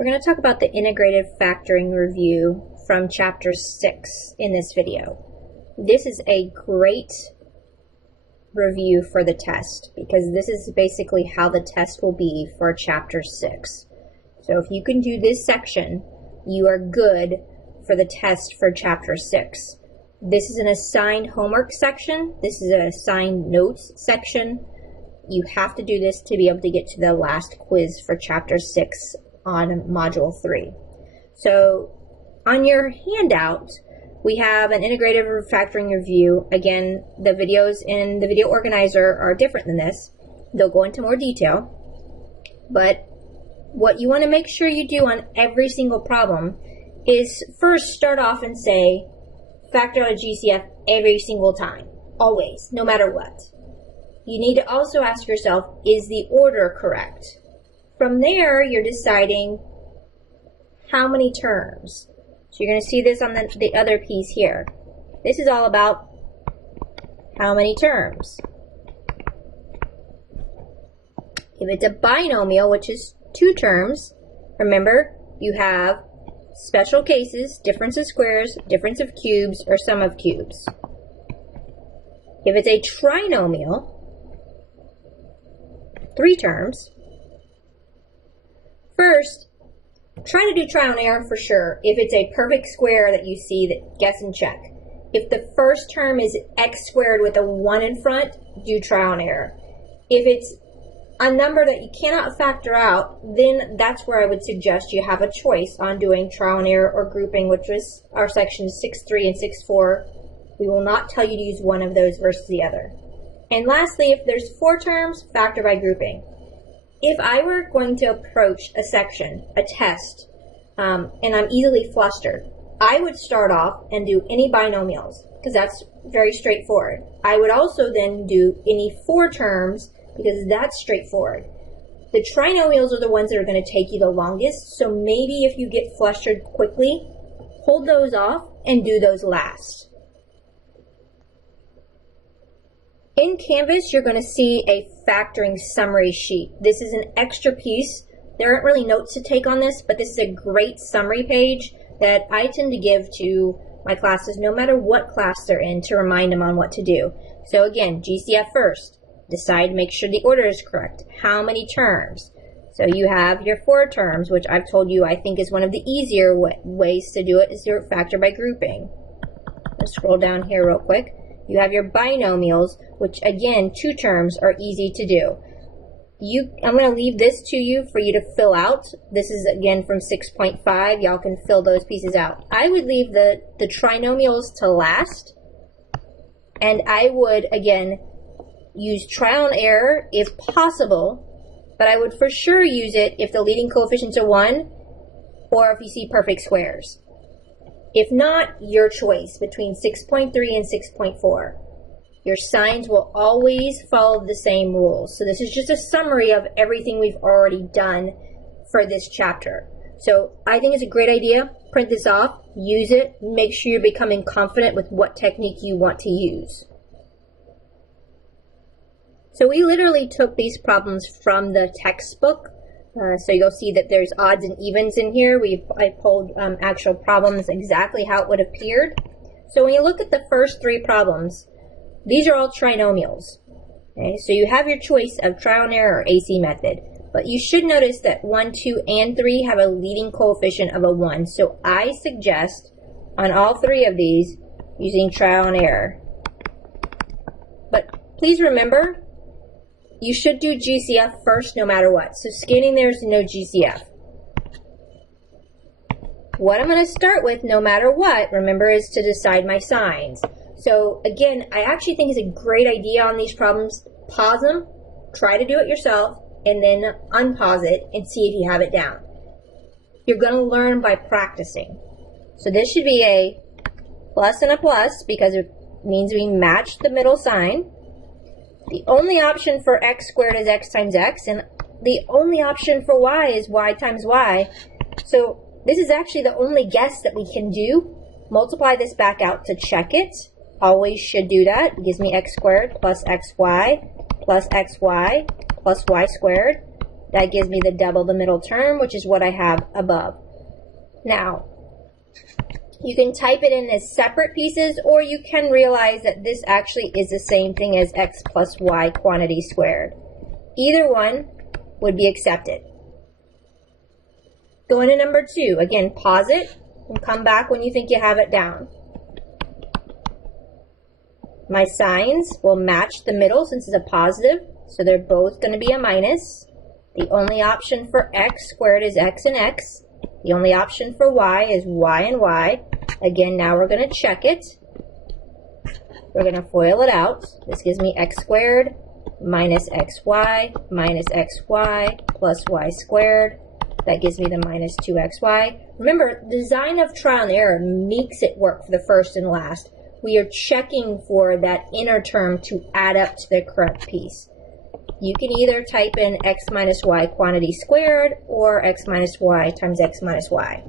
We're going to talk about the integrative factoring review from chapter 6 in this video. This is a great review for the test because this is basically how the test will be for chapter 6. So if you can do this section, you are good for the test for chapter 6. This is an assigned homework section. This is an assigned notes section. You have to do this to be able to get to the last quiz for chapter 6 on module 3. So on your handout, we have an integrative factoring review. Again, the videos in the video organizer are different than this. They'll go into more detail. But what you want to make sure you do on every single problem is first start off and say, factor out a GCF every single time, always, no matter what. You need to also ask yourself, is the order correct? From there, you're deciding how many terms. So you're going to see this on the other piece here. This is all about how many terms. If it's a binomial, which is 2 terms, remember you have special cases, difference of squares, difference of cubes, or sum of cubes. If it's a trinomial, 3 terms. First, try to do trial and error for sure. If it's a perfect square that you see, that guess and check. If the first term is x squared with a 1 in front, do trial and error. If it's a number that you cannot factor out, then that's where I would suggest you have a choice on doing trial and error or grouping, which was our sections 6.3 and 6.4. We will not tell you to use one of those versus the other. And lastly, if there's 4 terms, factor by grouping. If I were going to approach a section, a test, and I'm easily flustered, I would start off and do any binomials, because that's very straightforward. I would also then do any 4 terms, because that's straightforward. The trinomials are the ones that are going to take you the longest, so maybe if you get flustered quickly, hold those off and do those last. In Canvas, you're going to see a factoring summary sheet. This is an extra piece. There aren't really notes to take on this, but this is a great summary page that I tend to give to my classes, no matter what class they're in, to remind them on what to do. So again, GCF first. Decide, make sure the order is correct. How many terms? So you have your 4 terms, which I've told you I think is one of the easier ways to do it, is your factor by grouping. Let's scroll down here real quick. You have your binomials, which again, 2 terms are easy to do. I'm going to leave this to you for you to fill out. This is again from 6.5. Y'all can fill those pieces out. I would leave the trinomials to last, and I would again use trial and error if possible, but I would for sure use it if the leading coefficient's a 1 or if you see perfect squares. If not, your choice between 6.3 and 6.4. Your signs will always follow the same rules. So this is just a summary of everything we've already done for this chapter. So I think it's a great idea. Print this off, use it, make sure you're becoming confident with what technique you want to use. So we literally took these problems from the textbook. So you'll see that there's odds and evens in here. I pulled actual problems exactly how it would have appeared. So when you look at the first 3 problems, these are all trinomials. Okay? So you have your choice of trial and error or AC method. But you should notice that 1, 2, and 3 have a leading coefficient of a 1. So I suggest on all 3 of these using trial and error. But please remember, you should do GCF first no matter what. So scanning there is no GCF. What I'm going to start with no matter what, remember, is to decide my signs. So again, I actually think it's a great idea on these problems. Pause them, try to do it yourself, and then unpause it and see if you have it down. You're going to learn by practicing. So this should be a plus and a plus because it means we match the middle sign. The only option for x squared is x times x, and the only option for y is y times y. So this is actually the only guess that we can do. Multiply this back out to check it. Always should do that. It gives me x squared plus xy plus xy plus y squared. That gives me the double the middle term, which is what I have above. Now, you can type it in as separate pieces, or you can realize that this actually is the same thing as x plus y quantity squared. Either one would be accepted. Going to number 2. Again, pause it and come back when you think you have it down. My signs will match the middle since it's a positive, so they're both going to be a minus. The only option for x squared is x and x. The only option for y is y and y. Again, now we're going to check it. We're going to FOIL it out. This gives me x squared minus xy plus y squared. That gives me the minus 2xy. Remember, design of trial and error makes it work for the first and last. We are checking for that inner term to add up to the correct piece. You can either type in x minus y quantity squared or x minus y times x minus y.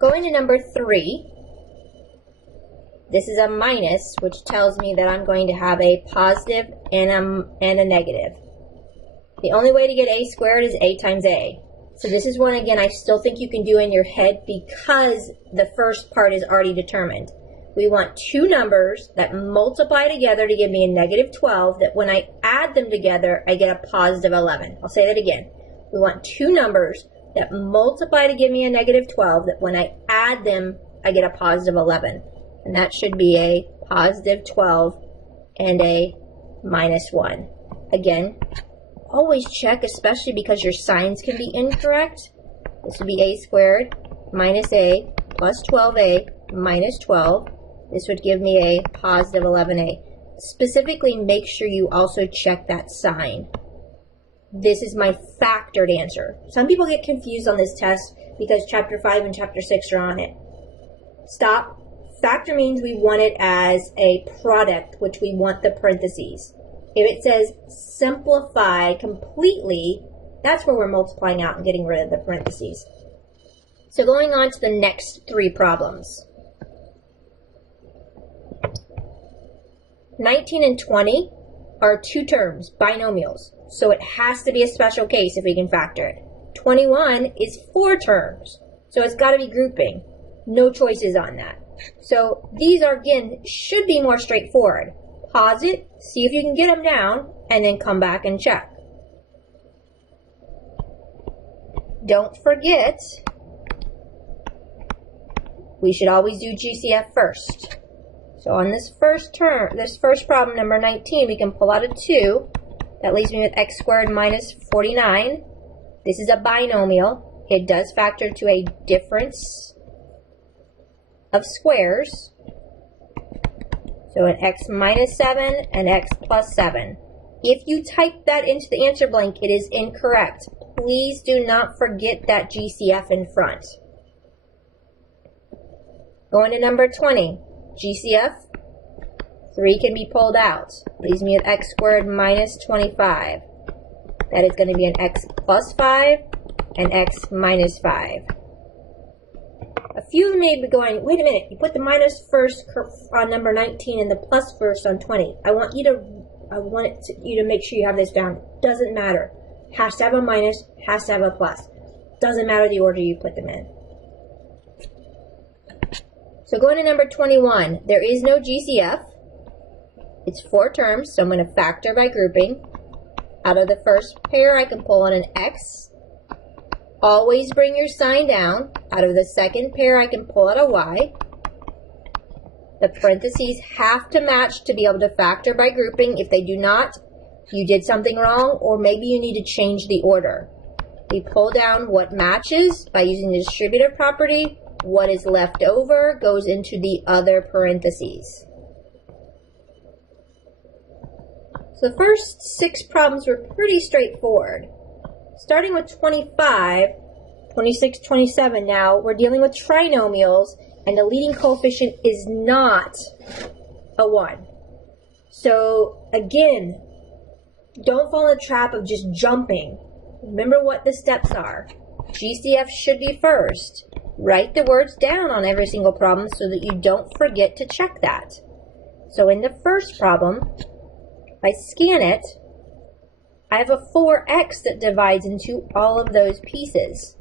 Going to number 3, this is a minus, which tells me that I'm going to have a positive and a negative. The only way to get a squared is a times a. So this is one, again, I still think you can do in your head because the first part is already determined. We want two numbers that multiply together to give me a negative 12, that when I add them together, I get a positive 11. I'll say that again. We want two numbers that multiply to give me a negative 12, that when I add them, I get a positive 11. And that should be a positive 12 and a minus 1. Again, always check, especially because your signs can be incorrect. This would be a squared minus a plus 12a minus 12. This would give me a positive 11a. Specifically, make sure you also check that sign. This is my factored answer. Some people get confused on this test because Chapter 5 and Chapter 6 are on it. Stop. Factor means we want it as a product, which we want the parentheses. If it says simplify completely, that's where we're multiplying out and getting rid of the parentheses. So going on to the next 3 problems. 19 and 20 are 2 terms, binomials, so it has to be a special case if we can factor it. 21 is 4 terms, so it's got to be grouping. No choices on that. So these are, again, should be more straightforward. Pause it, see if you can get them down, and then come back and check. Don't forget, we should always do GCF first. So on this first term, this first problem, number 19, we can pull out a 2. That leaves me with x squared minus 49. This is a binomial. It does factor to a difference of squares. So an x minus 7 and x plus 7. If you type that into the answer blank, it is incorrect. Please do not forget that GCF in front. Going to number 20. GCF, 3 can be pulled out. Leaves me with x squared minus 25. That is going to be an x plus 5 and x minus 5. A few may be going, wait a minute, you put the minus first on number 19 and the plus first on 20. I want you to make sure you have this down. Doesn't matter. Has to have a minus, has to have a plus. Doesn't matter the order you put them in. So going to number 21, there is no GCF. It's 4 terms, so I'm going to factor by grouping. Out of the first pair, I can pull in an x. Always bring your sign down. Out of the second pair, I can pull out a y. The parentheses have to match to be able to factor by grouping. If they do not, you did something wrong, or maybe you need to change the order. We pull down what matches by using the distributive property. What is left over goes into the other parentheses. So the first 6 problems were pretty straightforward. Starting with 25, 26, 27 now, we're dealing with trinomials, and the leading coefficient is not a 1. So again, don't fall in the trap of just jumping. Remember what the steps are. GCF should be first. Write the words down on every single problem so that you don't forget to check that. So in the first problem, if I scan it, I have a 4x that divides into all of those pieces.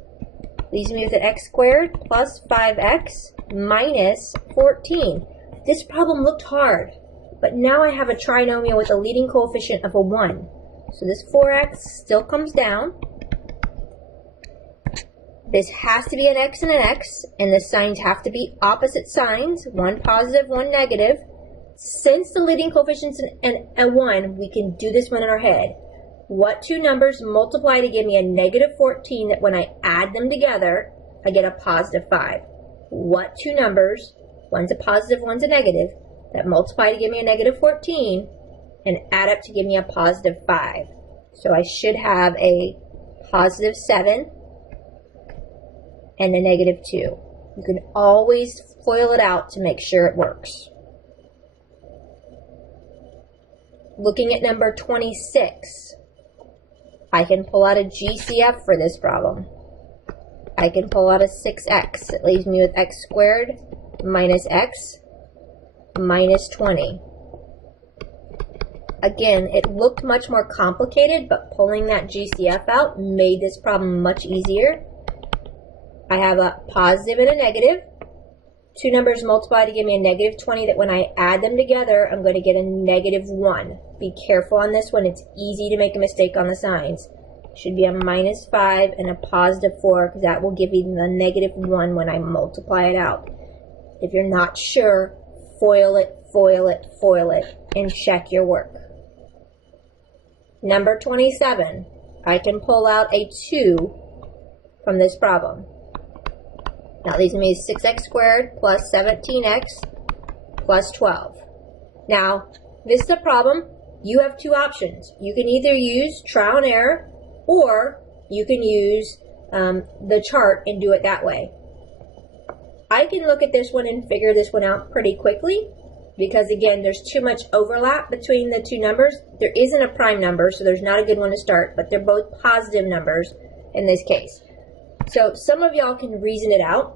Leaves me with an x squared plus 5x minus 14. This problem looked hard, but now I have a trinomial with a leading coefficient of a 1. So this 4x still comes down. This has to be an x and an x, and the signs have to be opposite signs, one positive, one negative. Since the leading coefficient's a 1, we can do this one in our head. What two numbers multiply to give me a negative 14 that when I add them together, I get a positive 5? What two numbers, one's a positive, one's a negative, that multiply to give me a negative 14 and add up to give me a positive 5? So I should have a positive 7 and a negative 2. You can always FOIL it out to make sure it works. Looking at number 26, I can pull out a GCF for this problem. I can pull out a 6x. It leaves me with x squared minus x minus 20. Again, it looked much more complicated, but pulling that GCF out made this problem much easier. I have a positive and a negative. Two numbers multiply to give me a negative 20 that when I add them together, I'm going to get a negative 1. Be careful on this one. It's easy to make a mistake on the signs. It should be a minus 5 and a positive 4 because that will give you the negative 1 when I multiply it out. If you're not sure, FOIL it, FOIL it, FOIL it, and check your work. Number 27, I can pull out a 2 from this problem. Now, leaves me 6x squared plus 17x plus 12. Now, this is a problem. You have two options. You can either use trial and error, or you can use the chart and do it that way. I can look at this one and figure this one out pretty quickly because, again, there's too much overlap between the two numbers. There isn't a prime number, so there's not a good one to start, but they're both positive numbers in this case. So some of y'all can reason it out.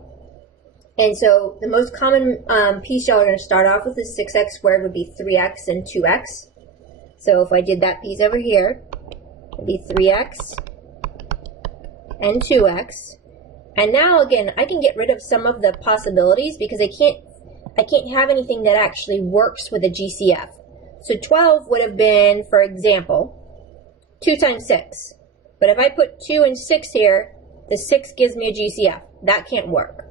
And so the most common piece y'all are going to start off with is 6x squared would be 3x and 2x. So if I did that piece over here, it would be 3x and 2x. And now again, I can get rid of some of the possibilities because I can't have anything that actually works with a GCF. So 12 would have been, for example, 2 times 6. But if I put 2 and 6 here, the 6 gives me a GCF. That can't work.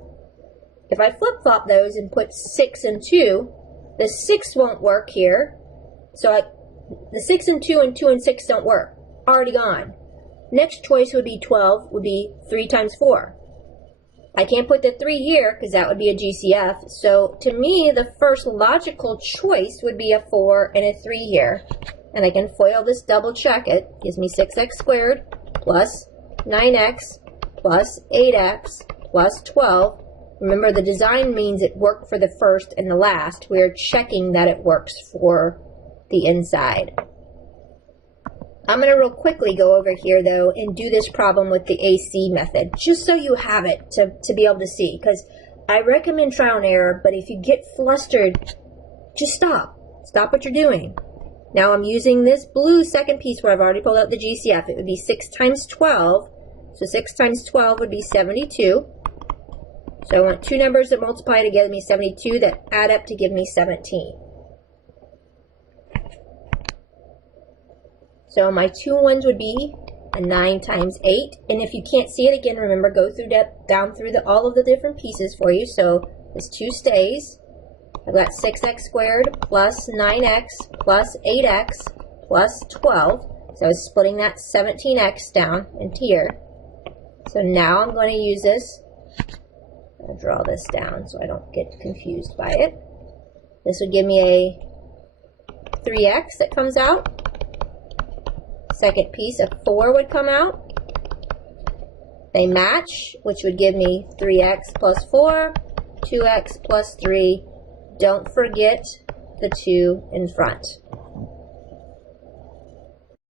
If I flip-flop those and put 6 and 2, the 6 won't work here. So the 6 and 2 and 6 don't work. Already gone. Next choice would be 12, would be 3 times 4. I can't put the 3 here because that would be a GCF. So to me, the first logical choice would be a 4 and a 3 here. And I can FOIL this, double check it. Gives me 6x squared plus 9x plus 8x plus 12. Remember, the design means it worked for the first and the last. We're checking that it works for the inside. I'm going to real quickly go over here, though, and do this problem with the AC method, just so you have it to be able to see. Because I recommend trial and error, but if you get flustered, just stop. Stop what you're doing. Now I'm using this blue second piece where I've already pulled out the GCF. It would be 6 times 12. So 6 times 12 would be 72. So I want two numbers that multiply to give me 72 that add up to give me 17. So my two ones would be a 9 times 8. And if you can't see it again, remember, go through down through all of the different pieces for you. So this 2 stays. I've got 6x squared plus 9x plus 8x plus 12. So I was splitting that 17x down into here. So now I'm going to use this. I'll draw this down so I don't get confused by it. This would give me a 3x that comes out. Second piece of 4 would come out. They match, which would give me 3x plus 4, 2x plus 3. Don't forget the 2 in front.